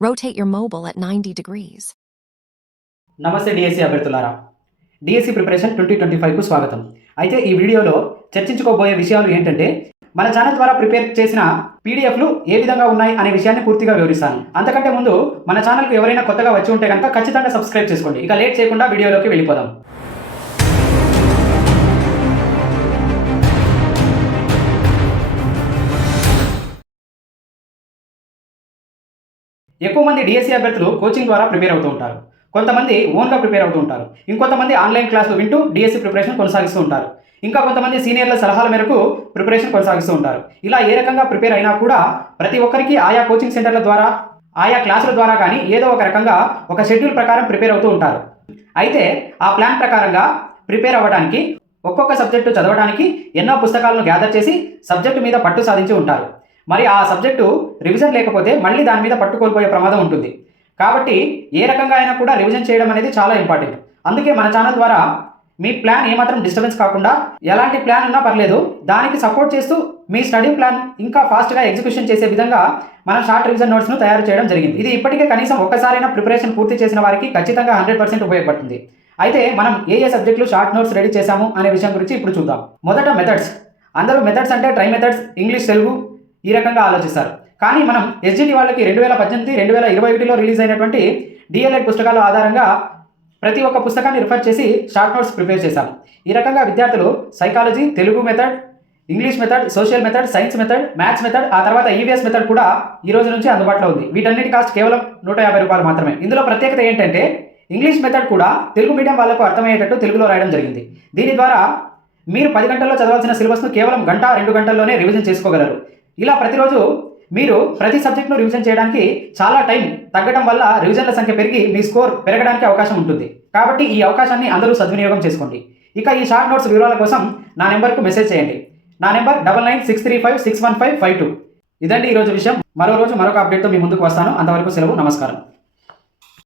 Rotate your mobile at 90 degrees. నమస్తే DSC అభ్యర్థులారా, DSC preparation 2025కు స్వాగతం. అయితే ఈ వీడియోలో చర్చించుకోబోయే విషయాలు ఏంటంటే, మన ఛానల్ ద్వారా ప్రిపేర్ చేసిన పీడిఎఫ్లు ఏ విధంగా ఉన్నాయి అనే విషయాన్ని పూర్తిగా వివరిస్తాను. అంతకంటే ముందు మన ఛానల్కు ఎవరైనా కొత్తగా వచ్చి ఉంటే కనుక ఖచ్చితంగా సబ్స్క్రైబ్ చేసుకోండి. ఇక లేట్ చేయకుండా వీడియోలోకి వెళ్ళిపోదాం. ఎక్కువ మంది డిఎస్సి అభ్యర్థులు కోచింగ్ ద్వారా ప్రిపేర్ అవుతూ ఉంటారు. కొంతమంది ఓన్గా ప్రిపేర్ అవుతూ ఉంటారు. ఇంకొంతమంది ఆన్లైన్ క్లాసులు వింటూ డిఎస్సి ప్రిపరేషన్ కొనసాగిస్తూ ఉంటారు. ఇంకా కొంతమంది సీనియర్ల సలహాల మేరకు ప్రిపరేషన్ కొనసాగిస్తూ ఉంటారు. ఇలా ఏ రకంగా ప్రిపేర్ అయినా కూడా ప్రతి ఒక్కరికి ఆయా కోచింగ్ సెంటర్ల ద్వారా, ఆయా క్లాసుల ద్వారా కానీ ఏదో ఒక రకంగా ఒక షెడ్యూల్ ప్రకారం ప్రిపేర్ అవుతూ ఉంటారు. అయితే ఆ ప్లాన్ ప్రకారంగా ప్రిపేర్ అవ్వడానికి, ఒక్కొక్క సబ్జెక్టు చదవడానికి ఎన్నో పుస్తకాలను గ్యాదర్ చేసి సబ్జెక్టు మీద పట్టు సాధించి ఉంటారు. మరి ఆ సబ్జెక్టు రివిజన్ లేకపోతే మళ్ళీ దాని మీద పట్టు కోల్పోయే ప్రమాదం ఉంటుంది. కాబట్టి ఏ రకంగా అయినా కూడా రివిజన్ చేయడం అనేది చాలా ఇంపార్టెంట్. అందుకే మన ఛానల్ ద్వారా మీ ప్లాన్ ఏమాత్రం డిస్టర్బెన్స్ కాకుండా, ఎలాంటి ప్లాన్ ఉన్నా పర్లేదు, దానికి సపోర్ట్ చేస్తూ మీ స్టడీ ప్లాన్ ఇంకా ఫాస్ట్గా ఎగ్జిక్యూషన్ చేసే విధంగా మనం షార్ట్ రివిజన్ నోట్స్ను తయారు చేయడం జరిగింది. ఇది ఇప్పటికే కనీసం ఒక్కసారైనా ప్రిపరేషన్ పూర్తి చేసిన వారికి ఖచ్చితంగా 100% ఉపయోగపడుతుంది. అయితే మనం ఏ సబ్జెక్టులు షార్ట్ నోట్స్ రెడీ చేశాము అనే విషయం గురించి ఇప్పుడు చూద్దాం. మొదట మెథడ్స్. అందరూ మెథడ్స్ అంటే ట్రై మెథడ్స్, ఇంగ్లీష్, తెలుగు ఈ రకంగా ఆలోచిస్తారు. కానీ మనం ఎస్జిటి వాళ్ళకి 2018, 2021లో రిలీజ్ అయినటువంటి డిఎల్ఎడ్ పుస్తకాల ఆధారంగా ప్రతి ఒక్క పుస్తకాన్ని రిఫర్ చేసి షార్ట్ నోట్స్ ప్రిపేర్ చేశాము. ఈ రకంగా విద్యార్థులు psychology, Telugu method, English method, social method, science method, maths method, ఆ తర్వాత ఈవీఎస్ మెథడ్ కూడా ఈ రోజు నుంచి అందుబాటులో ఉంది. వీటన్నిటి కాస్ట్ కేవలం ₹150 మాత్రమే. ఇందులో ప్రత్యేకత ఏంటంటే, ఇంగ్లీష్ మెథడ్ కూడా తెలుగు మీడియం వాళ్ళకు అర్థమయ్యేటట్టు తెలుగులో రాయడం జరిగింది. దీని ద్వారా మీరు 10 గంటల్లో చదవాల్సిన సిలబస్ను కేవలం 1-2 గంటల్లోనే రివిజన్ చేసుకోగలరు. ఇలా ప్రతిరోజు మీరు ప్రతి సబ్జెక్ట్ను రివిజన్ చేయడానికి చాలా టైం తగ్గడం వల్ల రివిజన్ల సంఖ్య పెరిగి మీ స్కోర్ పెరగడానికి అవకాశం ఉంటుంది. కాబట్టి ఈ అవకాశాన్ని అందరూ సద్వినియోగం చేసుకోండి. ఇక ఈ షార్ట్ నోట్స్ వివరాల కోసం నా నెంబర్కు మెసేజ్ చేయండి. నా నెంబర్ 9963561552. ఇదండి ఈరోజు విషయం. మరో రోజు మరొక అప్డేట్తో మీ ముందుకు వస్తాను. అంతవరకు సెలవు. నమస్కారం.